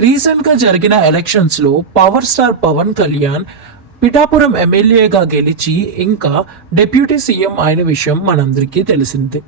రీసెంట్గా జరిగిన ఎలక్షన్స్లో పవర్ స్టార్ పవన్ కళ్యాణ్ పిఠాపురం ఎమ్మెల్యేగా గెలిచి ఇంకా డిప్యూటీ సీఎం అయిన విషయం మనందరికీ తెలిసిందే.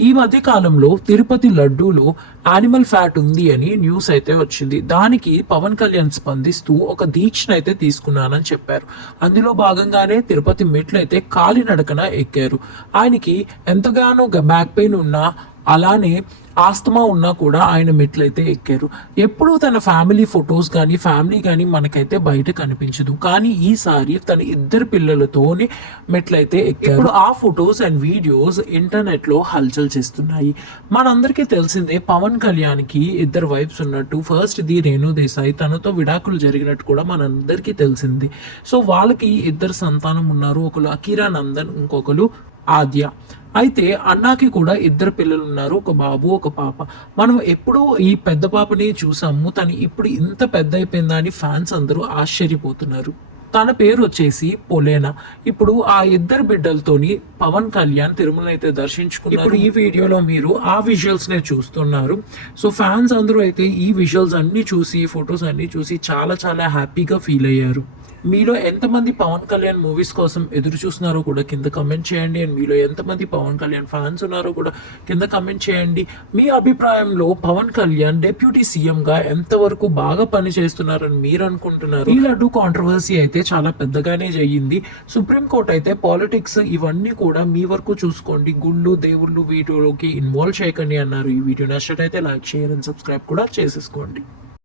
ఈ మధ్య కాలంలో తిరుపతి లడ్డూలో యానిమల్ ఫ్యాట్ ఉంది అని న్యూస్ అయితే వచ్చింది. దానికి పవన్ కళ్యాణ్ స్పందిస్తూ ఒక దీక్షను అయితే తీసుకున్నానని చెప్పారు. అందులో భాగంగానే తిరుపతి మెట్లు అయితే కాలినడకన ఎక్కారు. ఆయనకి ఎంతగానో బ్యాక్ పెయిన్ ఉన్నా అలానే ఆస్తమా ఉన్నా కూడా ఆయన మెట్లయితే ఎక్కారు. ఎప్పుడూ తన ఫ్యామిలీ ఫొటోస్ కానీ ఫ్యామిలీ కానీ మనకైతే బయట కనిపించదు. కానీ ఈసారి తన ఇద్దరు పిల్లలతోనే మెట్లయితే ఎక్కారు. ఇప్పుడు ఆ ఫొటోస్ అండ్ వీడియోస్ ఇంటర్నెట్లో హల్చల్ చేస్తున్నాయి. మనందరికీ తెలిసిందే పవన్ కళ్యాణ్కి ఇద్దరు వైఫ్స్ ఉన్నట్టు ఫస్ట్ ది రేణు దేశాయి తనతో విడాకులు జరిగినట్టు కూడా మనందరికీ తెలిసింది. సో వాళ్ళకి ఇద్దరు సంతానం ఉన్నారు. ఒకరు అకీరా నందన్ ఇంకొకరు ఆద్య. అయితే అన్నాకి కూడా ఇద్దరు పిల్లలు ఉన్నారు ఒక బాబు ఒక పాప. మనం ఎప్పుడో ఈ పెద్ద పాపని చూసాము తను ఇప్పుడు ఇంత పెద్ద అయిపోయిందా అని ఫ్యాన్స్ అందరూ ఆశ్చర్యపోతున్నారు. తన పేరు వచ్చేసి పొలేనా ఇప్పుడు ఆ ఇద్దరు బిడ్డలతోని పవన్ కళ్యాణ్ తిరుమల అయితే దర్శించుకున్నారు. ఇప్పుడు ఈ వీడియోలో మీరు ఆ విజువల్స్ నే చూస్తున్నారు. సో ఫ్యాన్స్ అందరూ అయితే ఈ విజువల్స్ అన్ని చూసి ఫొటోస్ అన్ని చూసి చాలా చాలా హ్యాపీగా ఫీల్ అయ్యారు. మీలో ఎంతమంది పవన్ కళ్యాణ్ మూవీస్ కోసం ఎదురు చూస్తున్నారో కూడా కింద కమెంట్ చేయండి. అండ్ మీలో ఎంతమంది పవన్ కళ్యాణ్ ఫ్యాన్స్ ఉన్నారో కూడా కింద కమెంట్ చేయండి. మీ అభిప్రాయంలో పవన్ కళ్యాణ్ డిప్యూటీ సీఎం గా ఎంతవరకు బాగా పని చేస్తున్నారని మీరు అనుకుంటున్నారు? ఈ లడ్డు కాంట్రవర్సీ అయితే చాలా పెద్దగానే జరిగింది. సుప్రీంకోర్టు అయితే పాలిటిక్స్ ఇవన్నీ కూడా మీ వరకు చూసుకోండి. గుళ్ళు దేవుళ్ళు వీటిలోకి ఇన్వాల్వ్ చేయకండి అన్నారు ఈ వీడియో. నచ్చినట్టయితే లైక్ షేర్ అండ్ సబ్స్క్రైబ్ కూడా చేసేసుకోండి.